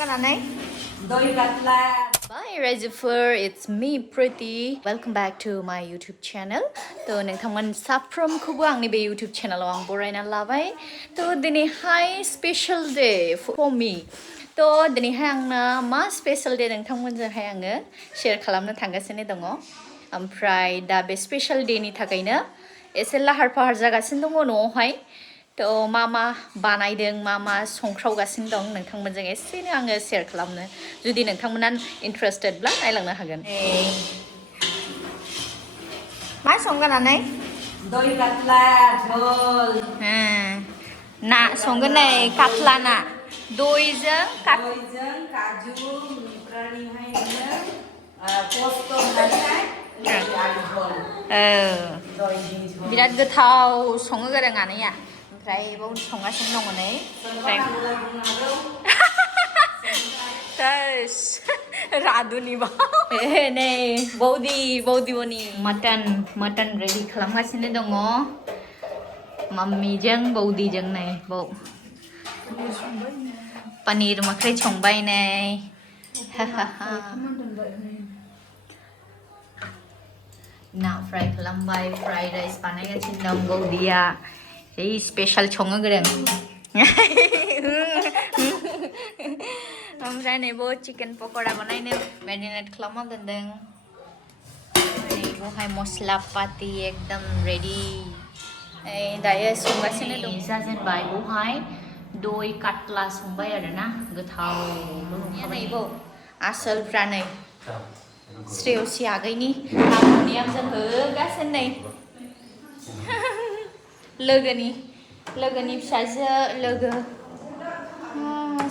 Hi Regifer, it's me Pretty. Welcome back to my YouTube channel. To nangtangman saprom kubo ang ni be YouTube channel ang boray na labay. To dini hi special day for me. To dini hayang na ma special day nangtangman jang hayang share kalamna tanggasini dongo. Ampray da be special day ni thakayna एसे लाहार फाहार जागासिनो दङ न'आवहाय थ' मा बानायदों मा संख्रावगासिनो दं नोंथांमोनजों एसेनो आङो शेयार खालामनो जुदि नोंथांमोना इन्टारेस्टेडब्ला नायलांनो हागोन मा संगोन आनै दही कातला झोल ना संगोन नै कातला ना दहीजों काजु ओमफ्रायहाय पस्त होनानैहाय बिराद गोथाव सङो गोरों आनैया ओमफ्राय बाव संगासिनो दङ नै थैस रादुनि बा नै बौदिबनि मटन रेडि खालामगासिनो दङ मम्मीजों बौदिजों नै बाव पनीर मख्रै संबाय नै ना फ्राय खालामबाय फ्राइड राइस बानायगासिनो दं बौदिया है स्पेशल सङो गोरों ओमफ्राय नै बाव चिकेन पक'रा बानायनो मेरिनेट खालामना दोनदों नै बावहाय मस्ला पाति एकदम रेडि दायो संगासिनो दं जाजेनबाय बावहाय दही कातला संबाय आरोना गोथाव नै बाव आसोलफ्रा नै श्रेयसी आगैनि हारम'नियामजों होगासिनो नै लोगोनि फिसाजो लोगो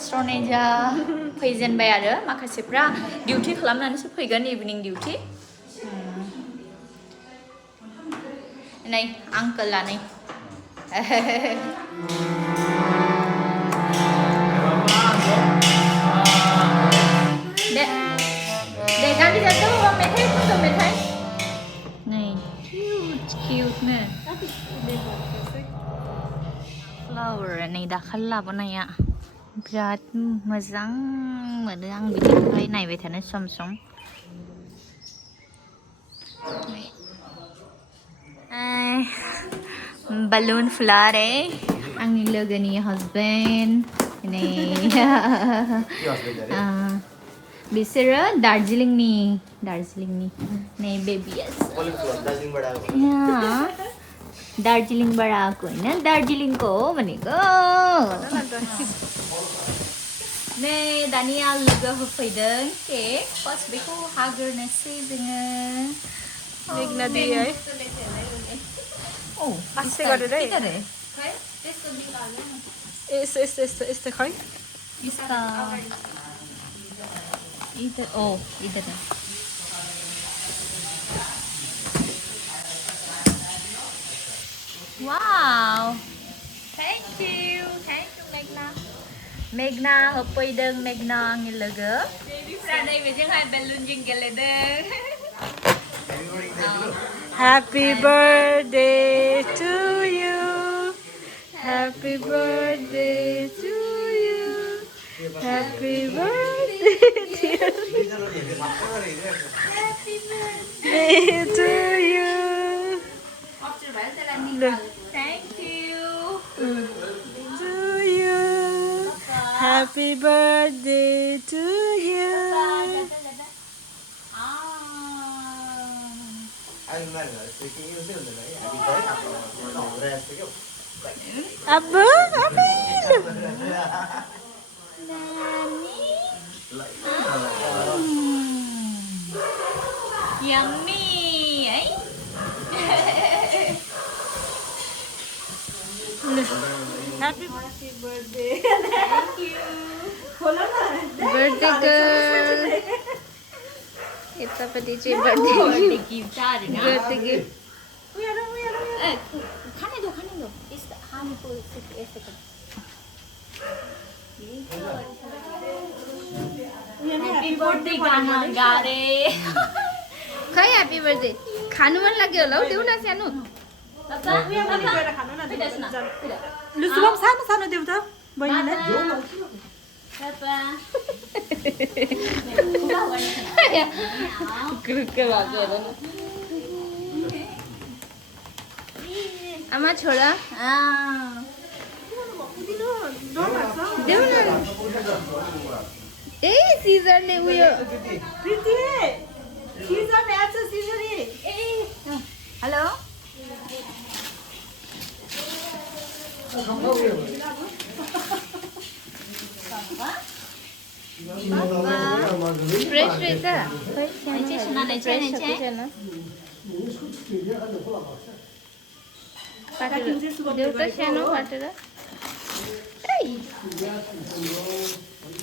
स्रनेजा फैजेनबाय आरो माखासेफ्रा डिउटि खालामनानैसो फैगोन इभिनिं डिउटि नै आंकोला नै để gan đi ra đâu mà mẹ thấy không được mẹ thấy này cute nè flower này đã khá là bọn này ạ rất mà răng mà đang bị cái này về thế nó xóm sống balloon flower đấy anh lagani husband này बिसोरो दार्जिलिंनि नै babies दार्जिलिङबाट आएको होइन दार्जिलिङको हो भनेको नै दानिया लोगो होफैदों केक फार्स्ट बेखौ हाग्रोनोसै जोङो मेघनादी है ओ आस्ते गरेर है यस्तो खै इधर है wow thank you Meghna होफैदों Meghna आंनि लोगो बेबिफ्रा नैबे जोंहाय बेलुनजों गेलेदों Happy birthday to you Happy birthday to you Happy birthday dear Happy birthday to you thank you to you Happy birthday to you Abu yummy eh Happy birthday thank you birthday girl it's a birthday birthday gift birthday gift खाने दो इस हानि को ऐसे कर happy birthday गाना गा रे खै ह्यापी बर्थडे खानु मन लाग्यो होला हौ देऊ न सानो लु शुभम सानो देऊ त बहिनीलाई Ya. Ke bagus tu. Ama छोरा देऊ न ए सीजरले उयो प्रीति सीजर ल्याएको छ सीजरी Hello. फ्रेश रहेछ देऊ त सानो काटेर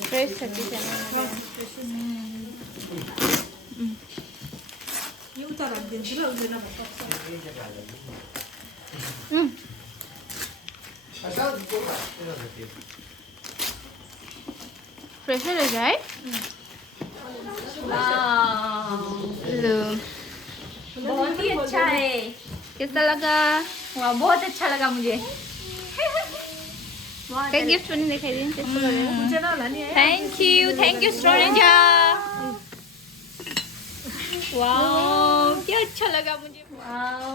फ्रेश छ कि सानो एउटा राखिदिन्छु ल उसले नभएको फ्रेश रहेछ है लो बहुत ही अच्छा है. कैसा लगा वाह बहुत अच्छा लगा मुझे. कई गिफ्ट पनि देखाइदिनु त्यस्तो गरेर बुझेन होला नि है Thank you Stroneja. Wow, क्या अच्छा लगा मुझे. Wow.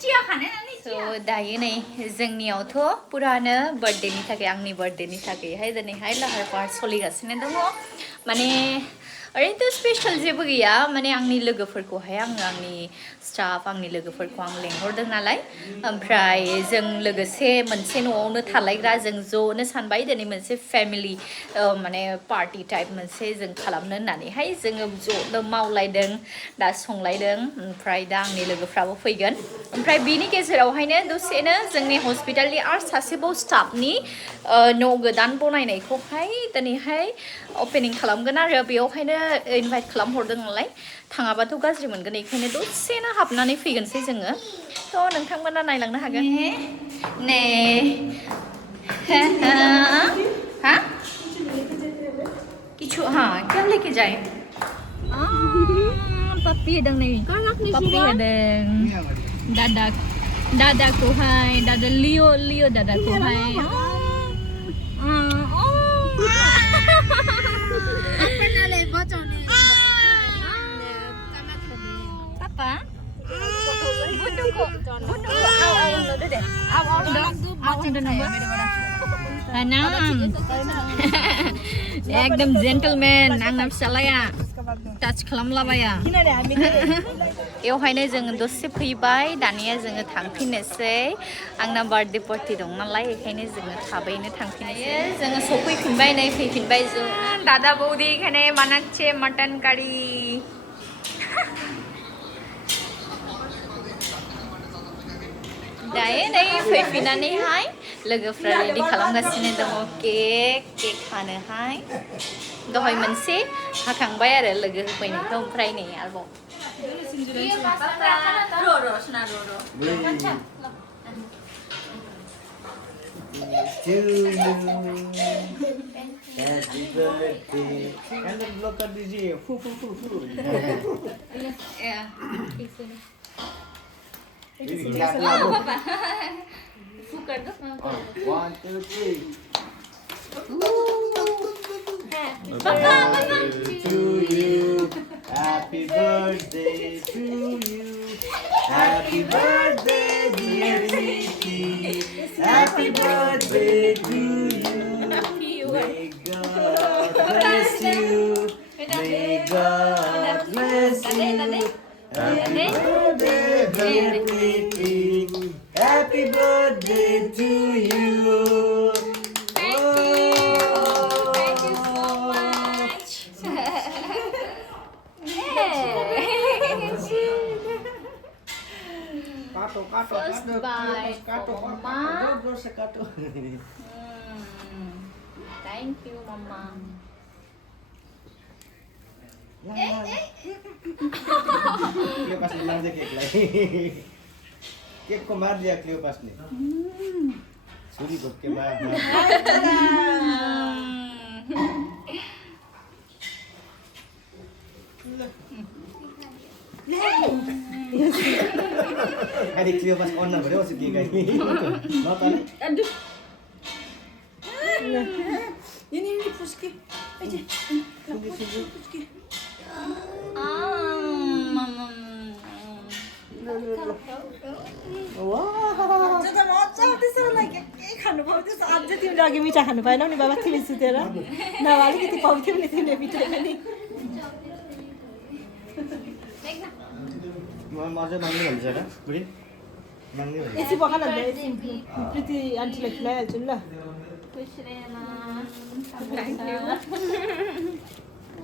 चिया खाने ना नहीं चिया. So दायो नै जोंनियावथ' पुरानो बर्थडेनि थाखाय आंनि बर्थडेनि थाखायहाय दिनैहाय लाहार फाहार सोलिगासिनो दङ. माने ओरैनोथ' स्पेशल जेबो गैया माने आंनि लोगोफोरखौहाय आंनि स्टाफ आंनि लोगोफोरखौ आं लेंहरदों नालाय ओमफ्राय जों लोगोसे मोनसे न'आवनो थालायग्रा जों ज'नो सानबाय दिनै मोनसे फेमिलि माने पार्टी टाइप मोनसे जों खालामनो होननानैहाय जोङो ज'नो मावलायदों दा संलायदों ओमफ्राय दा आंनि लोगोफ्राबो फैगोन ओमफ्राय बिनि गेजेरावहायनो दसेनो जोंनि हस्पिटालनि आरो सासेबाव स्टाफनि न' गोदान बनायनायखौहाय दिनैहाय अपेनिं खालामगोन आरो बेयावहायनो इनभाइट खालामहरदों नालाय थाङाबाथ' गाज्रि मोनगोन बेखायनो दसेनो हाबनानै फैगोनसै जोङो थ' नोंथांमोना नायलांनो हागोन ने हाँ किछु हाँ क्या लेके जाए पप्पी होदों नै पप्पी होदों दादाखौहाय दादा लियो दादाखौहाय Papa? Bunduko awal deh. Awal एकदम जेन्टलमेन आंना फिसालाया टाच खालामलाबाया बेवहायनो जोङो दसे फैबाय दानिया जोङो थांफिननोसै आंना बार्थडे पार्टि दं नालाय बेखायनो जोङो थाबैनो थांफिननोसै जोङो सफैफिनबाय नै फैफिनबाय जों दादा बौदी एखाने बानाচ্ছে मटन कारि दायो नै फैफिननानैहाय लोगोफ्रा रेडि खालामगासिनो दङ केक हानोहाय दहाय मोनसे हाखांबाय आरो लोगो होफैनायखौ ओमफ्राय नै आरोबाव Happy birthday. Candle blow कर दीजिए. फू. पापा फू कर दो 1, 2, 3. To you. Happy birthday to you. Happy birthday dear Nikki. Happy birthday to you. May God bless you. May God bless you. Happy birthday dear Nikki. Happy birthday to you. Thank you so much. काटो First bite काटो for Mama. जोर से काटो Thank you, Mama. Cleopas ने मार दिया cake लाई cake को मार दिया क्लियोपास ने छुरी घोट के मार अरे क्लियोपास ऑनर बड़े हो चुकी है ना तो ini puski aja त्यो त मजा आउँदैछ मलाई के खानु पाउँदैछ अझ तिमीले अघि मिठा खानु पाएनौ नि बाबा तिमी सुतेर नभए अलिकति पाउँथ्यौ नि तिमीले मिठाई पनि मजा माग्ने भन्छ र बुढी माग्ने भन्छ यसै पकान न प्रीति आन्टीलाई खुलाइहाल्छु नि ल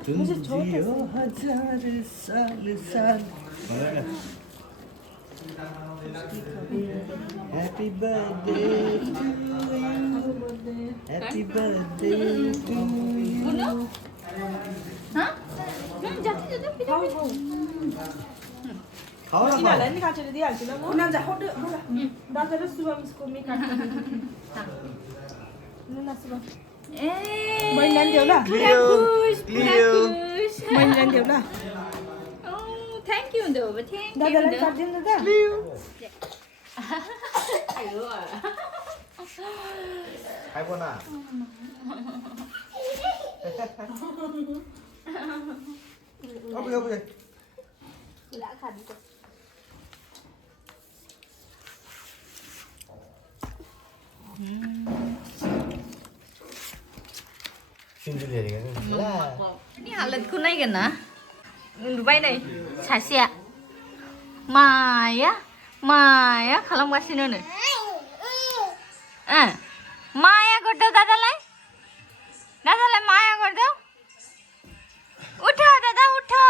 जियो हजार साल साल Happy birthday to you. Happy birthday to you. खाऊ न यिनीहरूलाई नि काटेर दिइहाल्छु ल म दादा र शुभमको मे काट्नु न शुभम मैले देऊ ल मैले देऊ ल थ्याङ्क यू हुँदो हो थ्याङ्क दादालाई काट्दिनु त खाइबो न ओके ओके सिन्जुली हेरेको ला Ini halatku naik kan na? Dubai nih, sasia. Maya, Maya, kalau nggak sini nih. Maya gordo dada lai. Dada lai Maya gordo. Uठो dada uठो.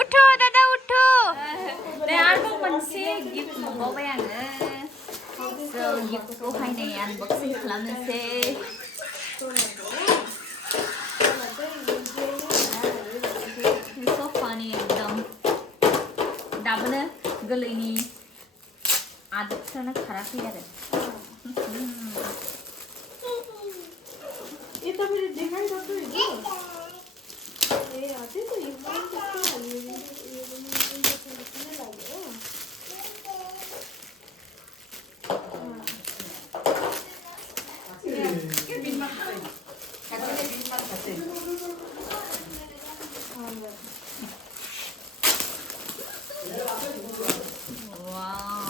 Uठो dada uठो. Đây ăn bốc mình sẽ gift một bộ bé ăn nữa. So gift của hai này ăn bốc xin làm nên sẽ. It's so funny एकदम दाबने गलेनी आदत से ना खराब ही है ये तो फिर दिखाई दो ये आते तो ये wow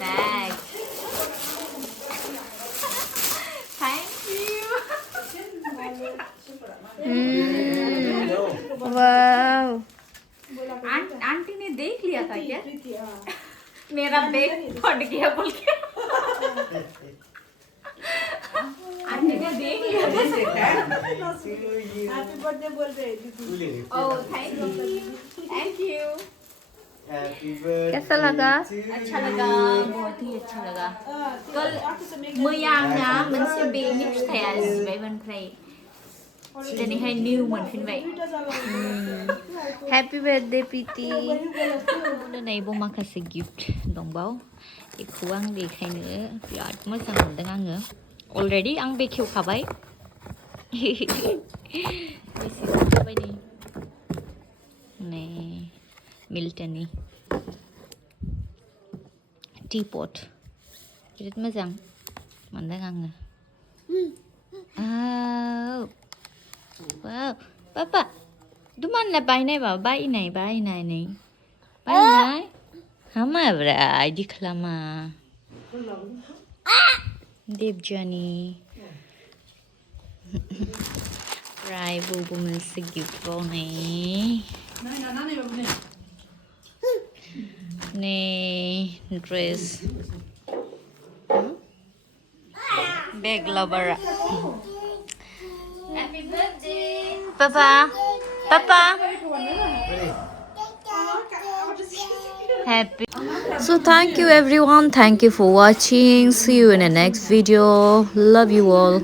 bag thank you wow aunty ने देख लिया था क्या मेरा बैग फट गया बोल के आंटी ने देख लिया था हैप्पी बर्थडे बोल रहे दीदी oh thank you happy birthday कैसा लगा अच्छा लगा बहुत ही अच्छा लगा कल मैयाना मोनसे बेगनि फिथाइया जिबायमोनफ्राय दिनैहाय निउ मोनफिनबाय हैप्पी बर्थडे प्रीति दिनैबो माखासे गिफ्ट दंबाव बेखौ आं देखायनो बिराद मोजां मोनदों आङो अलरेडि आं बेखेवखाबाय बेसेबांखाबाय नै मिल्टननि टीपट बिराद मोजां मोनदों आङो wow papa dumanlah bainai ba bainai hama bra idi khlama Devjani Rai bubu moonse gift baw nei dress bag lover happy birthday papa happy so thank you everyone, thank you for watching, see you in the next video, love you all.